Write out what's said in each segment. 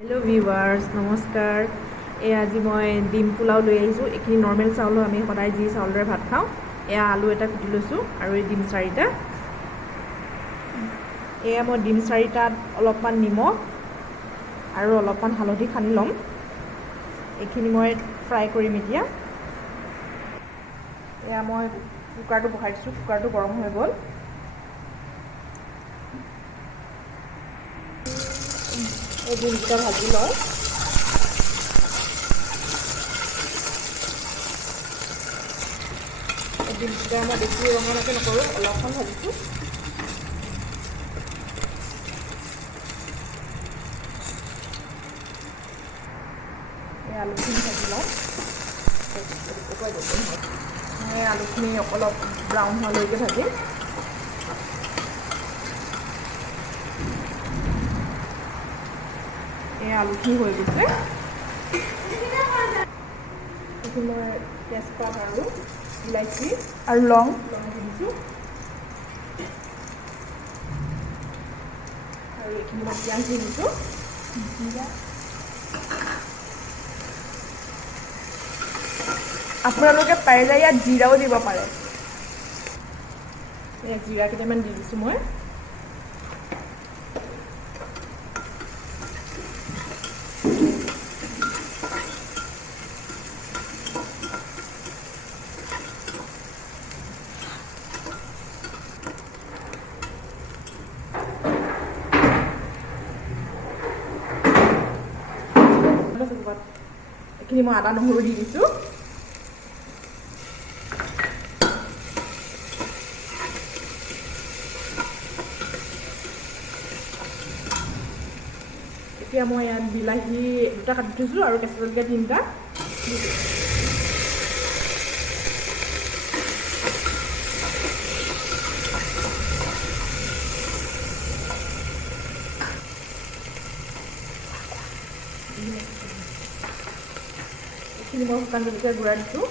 Hello viewers नमस्कार आज मैं डिम पोलाव लै आखिनि नर्मेल चाउल आम सदाय जी चाउलरे भात खाऊँ एया आलू एटा कुटी लैसो और डिम चारिटा एया मैं डिम चारिटात अलपमान निमख और अलपमान हालधि सानी लम एखिनि मैं फ्राई करिम एतिया एया मैं कुकारটো बहाई दिसो कुकारটো गरम हो गल ডিমটা ভাজি লওঁ ডিমটা মই বেছি ৰঙাকৈ নকৰোঁ অলপমান ভাজিছোঁ এই আলুখিনি ভাজি লওঁ মই আলুখিনি অলপ ব্ৰাউন হোৱালৈকে ভাজিম আলুখিনি হৈ গৈছে এইটো মই তেজপাত আৰু ইলাইচি আৰু লং দিছোঁ আৰু এইখিনি মই পিঁয়াজ দি দিছোঁ আপোনালোকে পাৰিলে ইয়াত জিৰাও দিব পাৰে জিৰা কেইটামান দি দিছোঁ মই এইখিনি মই আদা নহৰু দি দিছোঁ এতিয়া মই ইয়াত বিলাহী দুটা কাটি থৈছোঁ আৰু কেঁচা জলকীয়া তিনিটা এইখিনি মই শুকান জলকীয়া গুড়া দিছোঁ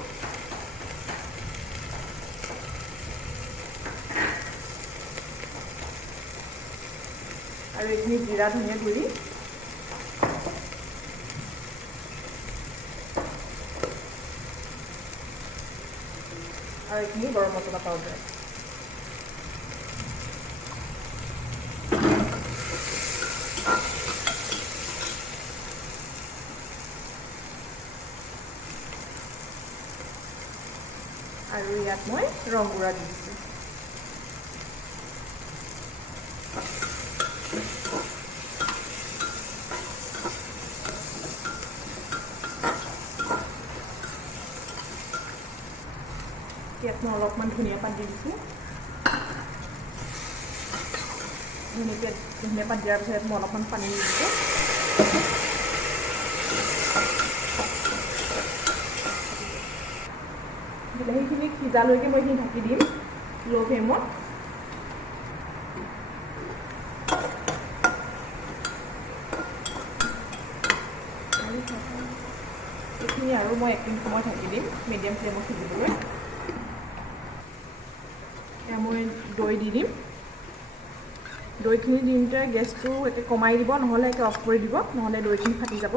আৰু এইখিনি জিৰা ধনিয়া গুড়ি আৰু এইখিনি গৰম মছলা পাউডাৰ আৰু ইয়াত মই ৰং গুড়া দি দিছোঁ ইয়াত মই অলপমান ধনিয়া পাত দি দিছোঁ ধনিয়া পাত দিয়াৰ পিছত মই অলপমান পানী দি দিছোঁ বিলাহীখিনি সিজালৈকে মই এইখিনি ঢাকি দিম ল' ফ্লেমত এইখিনি আৰু মই 1 মিনিট সময় ঢাকি দিম মিডিয়াম ফ্লেমত সিজিবলৈ এতিয়া মই দৈ দি দিম দৈখিনি দিওঁতে গেছটো একে কমাই দিব নহ'লে একে অফ কৰি দিব নহ'লে দৈখিনি ফাটি যাব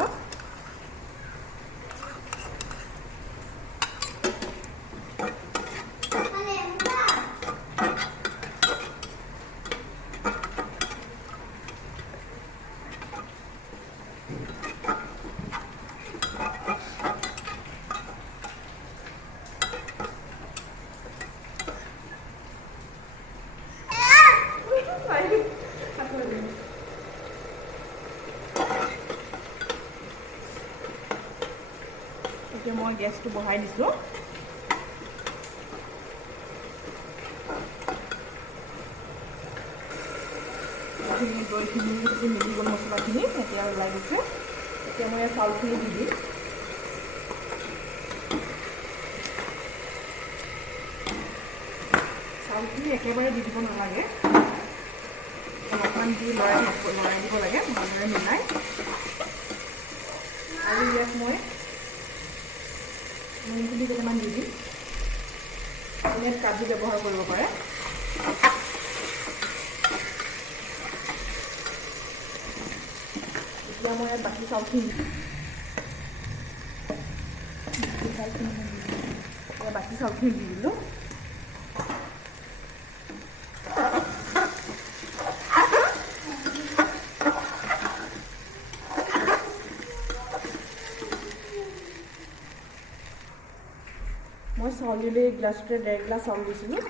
এতিয়া মই গেছটো বহাই দিছোঁ দৈখিনি মিলি গ'ল মছলাখিনি এতিয়া ওলাই গৈছে এতিয়া মই চাউলখিনি দি দিম চাউলখিনি একেবাৰে দি দিব নালাগে অলপমান দি লৰাই দিব লাগে ভালদৰে মিলাই আৰু ইয়াত মই নিমখুলি কেইটামান দি দিম ইয়াত কাজু ব্যৱহাৰ কৰিব পাৰে এতিয়া মই ইয়াত বাকী চাউলখিনি দি দিলোঁ। মই চাউল দিলে গ্লাছটোৱে 1.5 গ্লাছ চাউল দিছিলোঁ।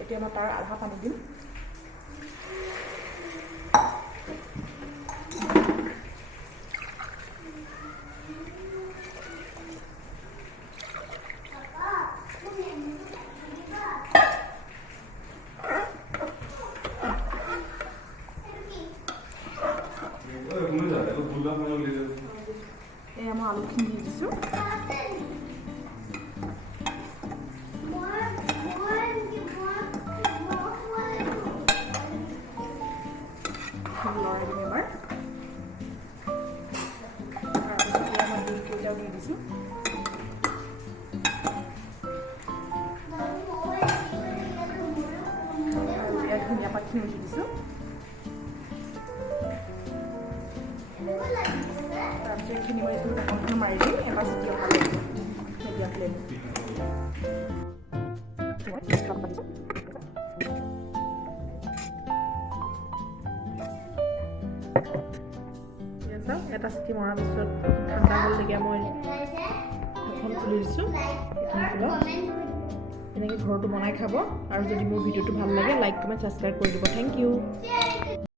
এতিয়া মই তাৰ আধা পানী দিম। এয়া মই আলুখিনি দি দিছোঁ। লৰাই দিম এবাৰ। তাৰপিছত এয়া মই ডিমকেইটাও দি দিছোঁ। আৰু ইয়াত ধনিয়া পাতখিনিও দি দিছোঁ। তাৰপিছত এইখিনি মই এইটো ঢাকনখন মাৰি দিম। এবাৰ চিটি অহালৈ মিডিয়াম ফ্লেমত। এটা চিটি মৰাৰ পিছত ঠাণ্ডা হ'ললৈকে মই ঢাকন খুলি দিছোঁ। এনেকৈ ঘৰটো বনাই খাব। আৰু যদি মোৰ ভিডিঅ'টো ভাল লাগে লাইক কমেণ্ট ছাবস্ক্ৰাইব কৰি দিব। Thank U.